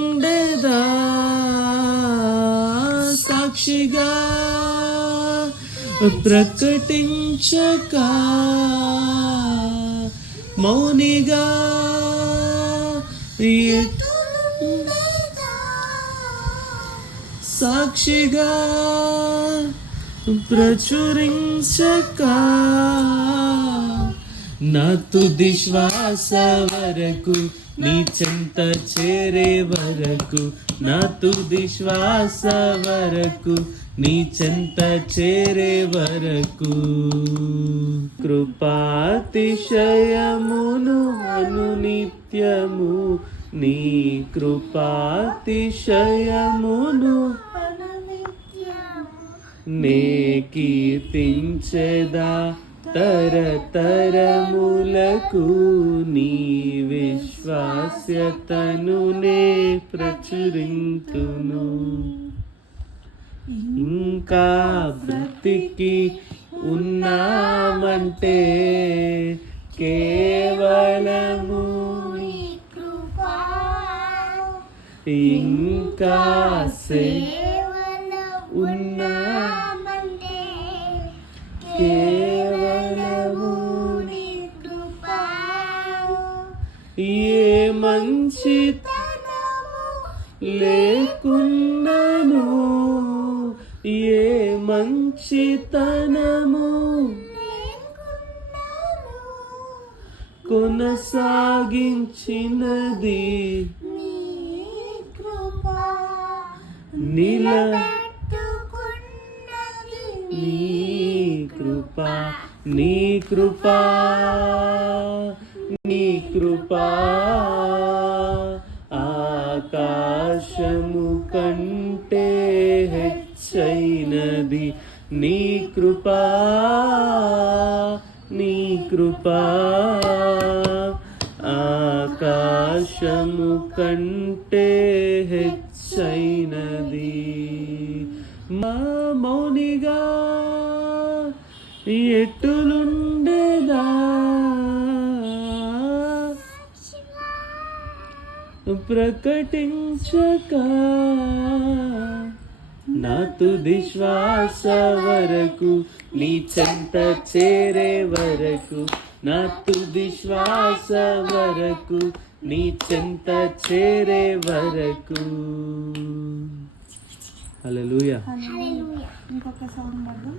ఉండేదా సాక్షిగా ప్రకటించక మౌనిగా సాక్షిగా ప్రచురించక నా తుది శ్వాస వరకు నీ చెంత చేరే వరకు నా తుది శ్వాస వరకు నీ చెంత చేరే వరకు కృపాతిశయమును అనునిత్యము నీ కృపాతిశయమును నే కీర్తించెదా తరతరములకు నీ విశ్వాస్యతను నే ప్రచురింతును. ఇంకా బ్రతికి ఉన్నామంటే కేవలము ఇంకా ఉన్నామంటే కేవలము ఏ మంచితనము లేకున్నను ఏ మంచితనము కొనసాగించినది నీ కృపా నీ కృపా నీ కృపా ఆకాశము కంటే హెచ్చైనది నీ కృపా నీ కృపా ఆకాశము కంటే హెచ్చైనది. మా మౌనిగా ఎట్టులుండేదా ప్రకటించక నా తుది శ్వాస వరకు నీ చెంత చేరే వరకు నా తుది శ్వాస వరకు నీ చెంత చేరే వరకు. హల్లెలూయా. ఇంకొక సాంగ్ పాడదాం.